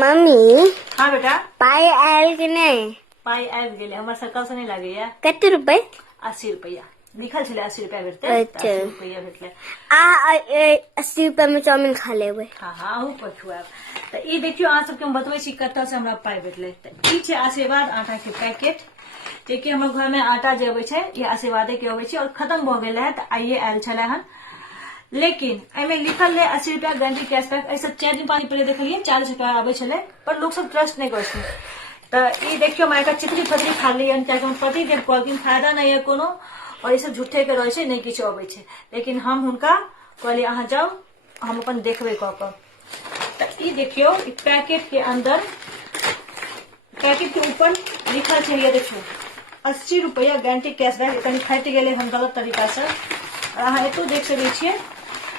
Mummy हाँ बेटा पाई आयल कि नहीं? पाई आबि गेलै हमर सकल से नहीं लागैया। कते रुपए? 80 रुपया लिखल छलै, 80 रुपया भेटतै। अच्छा। 80 रुपया भेटलै। 80 रुपए में चाउमीन खा लेबै। हाँ हाँ अहूँ पर खुआब। तऽ ई देखियो अहाँ सबके हम बतबै छी कतऽ से हमरा पाई भेटलै। तऽ ई छै आशीर्वाद आटा के पैकेट, जेकि हमर घर में आटा जे अबै छै ये आशीर्वादे के अबै छै और खत्म भऽ गेल है। तऽ आइए आयल छलै हन, लेकिन एमे लिखल है 80 रुपया गारंटी कैशबैक। ऐसे 4 दिन 5 दिन पहले देखलिए 40 रुपया आबै छलै, पर लोग सब ट्रस्ट नहीं करते। तऽ ई देखियो हम एक चित्री फतरी खा लियन, कियाकि हम पति देव कहलखिन फायदा नहीं है कोनो, और ये सब झूठे के रहे छै, नहीं किछु अबै छै। लेकिन हम हुनका कहलिए अहाँ जाओ हम अपन देखबे कऽ कऽ। तऽ ई देखियो ई पैकेट के अंदर, पैकेट के ऊपर लिखल छै, ये देखियो 80 रुपया गारंटी कैशबैक। कनी फाटि गेलै हम गलत तरीका से, और अहाँ एतो देख सकै छियै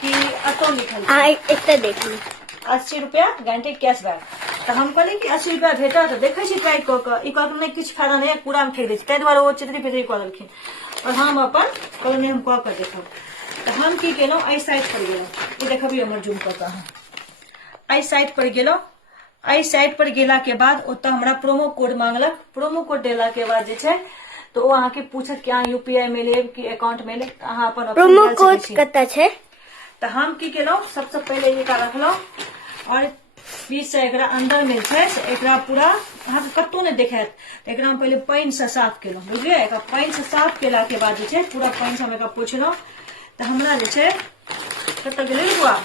कि अतो लिखल छै एते देखिए 80 रुपया गारंटी कैशबैक। तो हम कहलिए कि 80 रुपया भेटत तऽ देखै छी ट्राई कऽ कऽ। ई कहलखिन नहीं किछु फायदा नहीं, पूरा में ठकि दै छै, ताहि दुआरे ओ चित्री फितरी कऽ देलखिन। और हम अपन कहलहुँ नहीं हम कऽ कऽ देखब। तऽ हम की केलहुँ, एहि साइड पर गेलहुँ, ई देखबियौ हमर जूम कऽ कऽ अहाँ। एहि साइड पर गेलहुँ, एहि साइड पर गेला के बाद ओतऽ हमरा प्रोमो कोड मांगलक। प्रोमो कोड देला के बाद जे छै तो अहाँ के पूछत कि अहाँ यूपीआई में लेब कि अकाउंट में लेब। अहाँ अपन प्रोमो कोड कते छै? तो हम की केलहुँ, सबसे पहले एकरा रखलहुँ, और बीच से एकरा अंदर में छै से एकरा पूरा अहाँ के कतौ नहीं देखायत। तो एकरा हम पहले पानी से साफ केलहुँ, बुझलियै। एकरा पानी से साफ केला के बाद जे छै पूरा पानी से हम एकरा पोछलहुँ। तो हमरा जे छै कतऽ गेलै बुआ,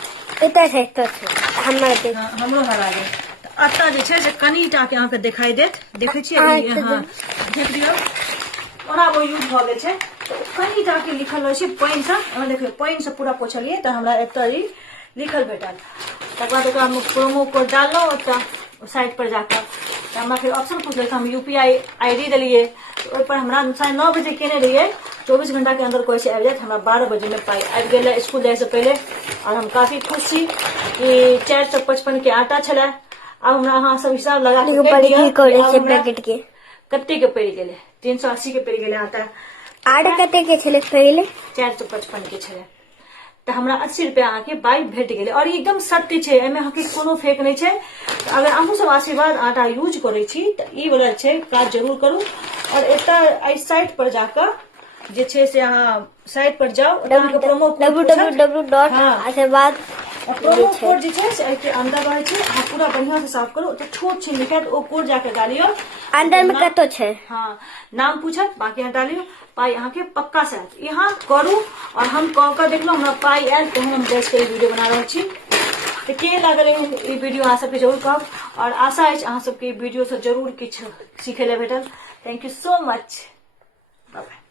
एतऽ छै, एतऽ छै हमरो हरा गेल। तऽ अतऽ जे छै से कनिटा के अहाँ के दिखाई देत, देखै छियै हाँ देख दियौ ओना वो यूज भऽ गेल छै। तो कनिटा के लिखल रहै छै पानी से, अहाँ देखियौ पानी से पूरा पोछलियै तऽ हमरा एतऽ ई लिखल भेटल। तकर बाद ओकरा हम प्रोमो कोड डाललहुँ ओतऽ साइट पर जाकर। तऽ हमरा फिर ऑप्शन पूछलक, हम यूपीआई आईडी देलियै। तो ओहि पर हमरा 9:30 बजे केने रहियै, 24 घंटा के अंदर कोई से आबि जायत। हमरा 12 बजे में पाई आबि गेलै स्कूल जाए से पहले, और हम काफी खुश छी कि 455 के आटा छलै। अब हमरा अहाँ सब हिसाब लगा के पैकेट के कते के पड़ि गेलै, 380 के पड़ि गेलै आटा। आटा कते के छलै पहिले? 455 के छलै। तो हमरा 80 रुपया अहाँ के पाई भेट गेलै, और एकदम सत्य छै, एहिमे अहाँ के कोनो फेक नहीं छै। अगर अहूँ सब आशीर्वाद आटा यूज करै छी तऽ ई वाला छै काज जरूर करू। और एतऽ एहि साइट पर जाकर जे छै से अहाँ साइट पर जाओ, प्रोमो कोड www.आशीर्वाद प्रोमो कोड जे छै से एके अंदर रहै छै। अहाँ पूरा बढ़िया से साफ करू, तो छोट छै लिखत, ओ कोड जाके डालियो। अंदर में कतो छै, हाँ नाम पूछत, बाकी अहाँ डालियो, पाई अहाँ के पक्का से आयत। यहाँ करू, और हम कऽ के देखलहुँ हमरा पाई आयल, तहन हम गैस के वीडियो बना रहल छी। तो के लागल ई वीडियो अहाँ सबके जरूर कहब, और आशा अछि अहाँ सबके वीडियो से जरूर किछु सीखे ले भेटल। Thank you so much, bye by.